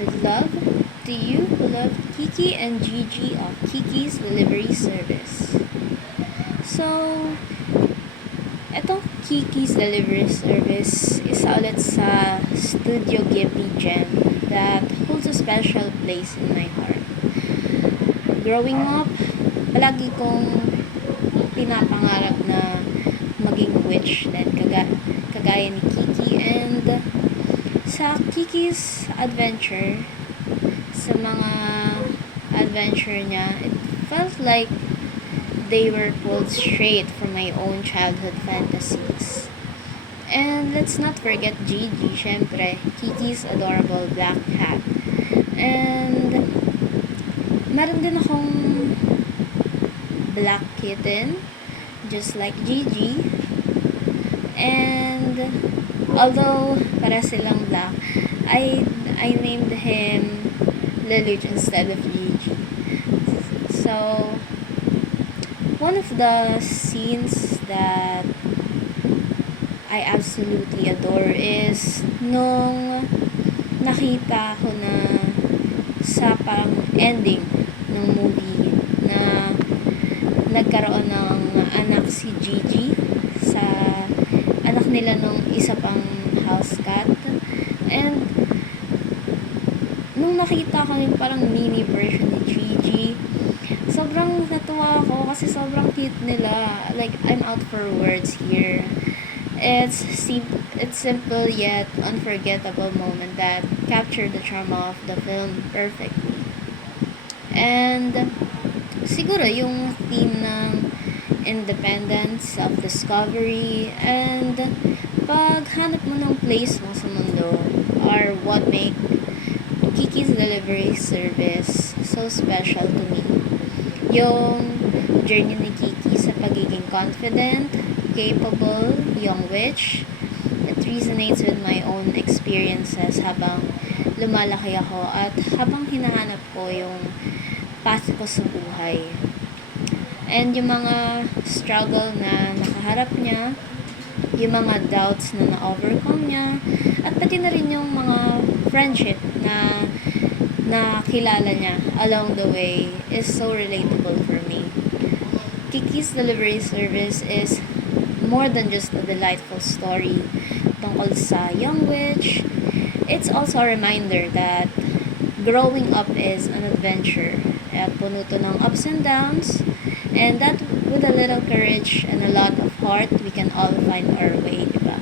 with love to you who love Kiki and Gigi of Kiki's Delivery Service. So, etong Kiki's Delivery Service, isa ulit sa Studio Ghibli gem that holds a special place in my heart. Growing up, palagi kong pinapangarap na maging witch din kagaya ni Kiki, and sa Kiki's adventure, sa mga adventure niya, it felt like they were pulled straight from my own childhood fantasies. And let's not forget Gigi, syempre, Kiki's adorable black cat. And meron din akong black kitten, just like Gigi. And although para silang black, I named him Lelouch instead of Gigi. So, one of the scenes that I absolutely adore is nung nakita ko na sa parang ending ng movie na nagkaroon ng anak si Gigi sa anak nila nung isa pang house cat. And nung nakita ko yung parang mini version ni Gigi, sobrang natuwa ako kasi sobrang cute nila. Like, I'm out for words here. It's simple yet unforgettable moment that captured the trauma of the film perfectly. And siguro yung theme ng independence, self-discovery, and paghanap mo ng place mo sa mundo are what make Kiki's Delivery Service so special to me. Yung journey ni Kiki sa pagiging confident, capable, young witch, it resonates with my own experiences habang lumalaki ako at habang hinahanap ko yung path ko sa buhay. And yung mga struggle na nakaharap niya, yung mga doubts na na-overcome niya, at pati na rin yung mga friendship na nakilala niya along the way is so relatable for me. Kiki's Delivery Service is more than just a delightful story tungkol sa young witch. It's also a reminder that growing up is an adventure at puno to ng ups and downs, and that with a little courage and a lot of heart, we can all find our way, diba?